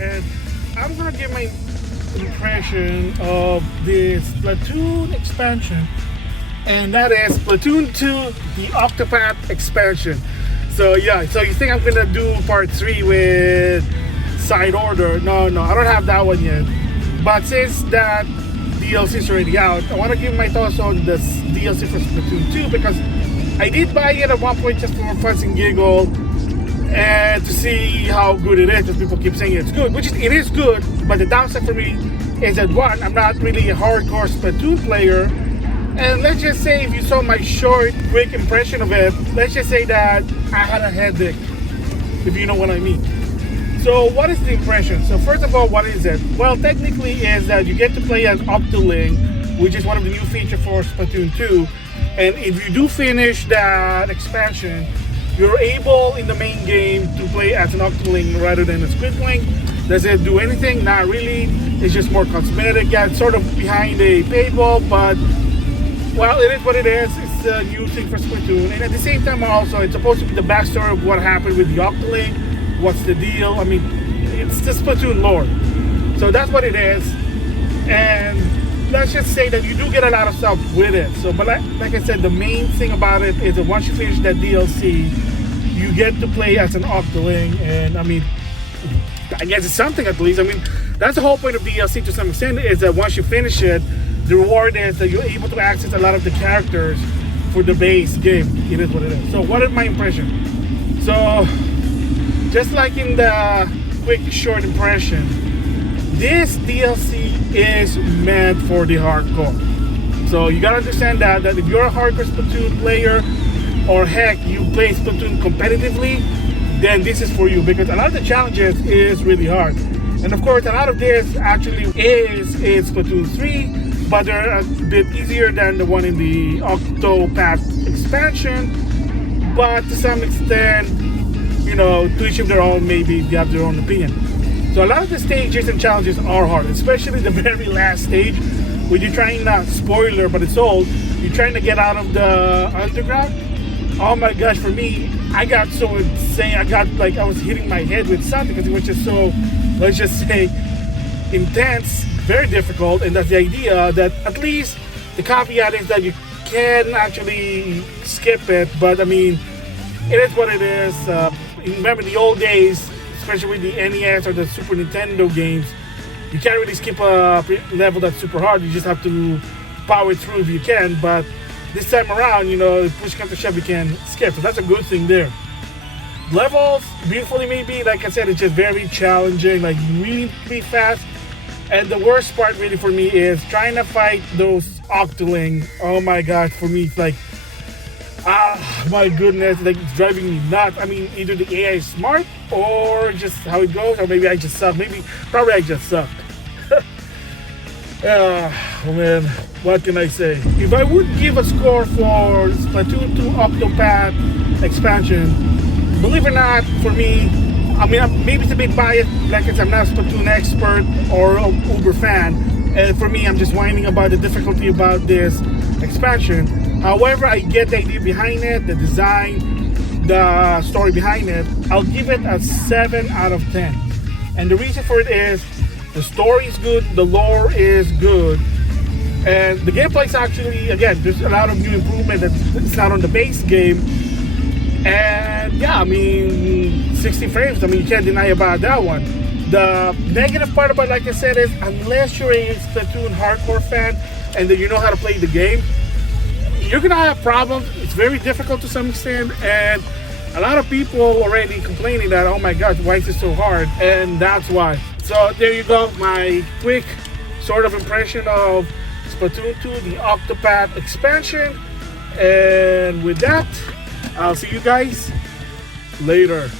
and I'm gonna give my impression of this Splatoon expansion, and that is Splatoon 2, the Octopath expansion. So yeah, so you think I'm gonna do part 3 with Side Order? No, I don't have that one yet. But since that DLC is already out, I want to give my thoughts on this DLC for Splatoon 2 because I did buy it at one point just for funs and giggle and to see how good it is, because people keep saying it's good, which it is good, but the downside for me is that one, I'm not really a hardcore Splatoon player, and let's just say if you saw my short, quick impression of it, let's just say that I had a headache, if you know what I mean. So what is the impression? So first of all, what is it? Well, technically is that you get to play as Octoling, which is one of the new features for Splatoon 2, and if you do finish that expansion, you're able in the main game to play as an Octoling rather than a Squidwing. Does it do anything? Not really. It's just more cosmetic. Yeah, it's sort of behind a paywall, but well, it is what it is. It's a new thing for Splatoon, and at the same time also, it's supposed to be the backstory of what happened with the Octoling. What's the deal? I mean, it's the Splatoon lore. So that's what it is. And let's just say that you do get a lot of stuff with it. So, but like I said, the main thing about it is that once you finish that DLC, you get to play as an Octoling. And I mean, I guess it's something at least. I mean, that's the whole point of DLC to some extent, is that once you finish it, the reward is that you're able to access a lot of the characters for the base game. It is what it is. So what is my impression? So, just like in the quick short impression, this DLC is meant for the hardcore. So you gotta understand that if you're a hardcore Splatoon player, or heck, you play Splatoon competitively, then this is for you, because a lot of the challenges is really hard. And of course, a lot of this actually is in Splatoon 3, but they're a bit easier than the one in the Octopath expansion. But to some extent, you know, to each of their own, maybe they have their own opinion. So a lot of the stages and challenges are hard, especially the very last stage, when you're trying, not spoiler, but it's old, you're trying to get out of the underground. Oh my gosh, for me, I got so insane. I was hitting my head with something because it was just so, let's just say, intense, very difficult. And that's the idea, that at least the caveat is that you can actually skip it, but I mean, it is what it is. Remember the old days, especially with the NES or the Super Nintendo games, you can't really skip a level that's super hard. You just have to power it through if you can. But this time around, you know, push come to shove, you can skip. So that's a good thing there. Levels, beautifully maybe, like I said, it's just very challenging, like really fast. And the worst part really for me is trying to fight those Octoling. Oh my gosh, for me it's like, my goodness, like it's driving me nuts. I mean, either the AI is smart or just how it goes, or maybe I just suck. Probably I just suck. Oh man, what can I say? If I would give a score for Splatoon 2 Octopath expansion, believe it or not, for me, I mean, maybe it's a bit biased, like I said, I'm not a Splatoon expert or an Uber fan, and for me, I'm just whining about the difficulty about this expansion. However, I get the idea behind it, the design, the story behind it. I'll give it a 7 out of 10. And the reason for it is the story is good, the lore is good, and the gameplay is actually, again, there's a lot of new improvement that's not on the base game. And yeah, I mean, 60 frames, I mean, you can't deny about that one. The negative part about, like I said, is unless you're a Splatoon hardcore fan and that you know how to play the game, you're gonna have problems. It's very difficult to some extent, and a lot of people already complaining that, oh my gosh, why is this so hard? And that's why. So there you go, my quick sort of impression of Splatoon 2, the Octopath expansion. And with that, I'll see you guys later.